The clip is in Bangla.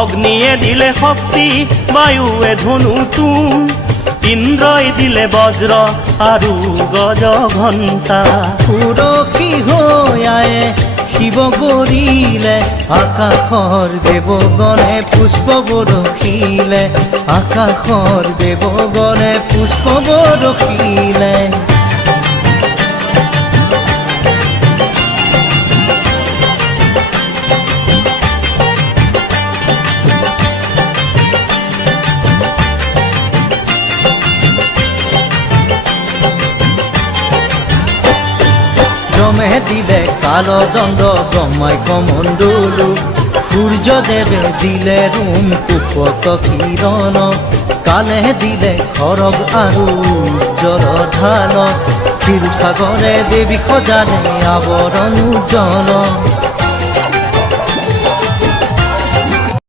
অগ্নিয়ে দিলে শক্তি, বায়ুৱে ধনু তুণ, ইন্দ্ৰই দিলে বজ্ৰ আৰু গজ ঘণ্টা। সুৰক্ষী হৈ আয়ে শিৱ কৰিলে, আকাশৰ দেৱগণে পুষ্প বৰষিলে, আকাশৰ দেৱগণে পুষ্প বৰষিলে। যমে দিলে কালদণ্ড, ব্রহ্মাই কমণ্ডলু, সূর্যদেবে দিলে রুম কুপত কিরণ, কালে দিলে খড়গ আৰু উজ্জ্বল ঢাল, ক্ষীরসাগরে দেবী সজালে আবরণ উজ্জ্বল।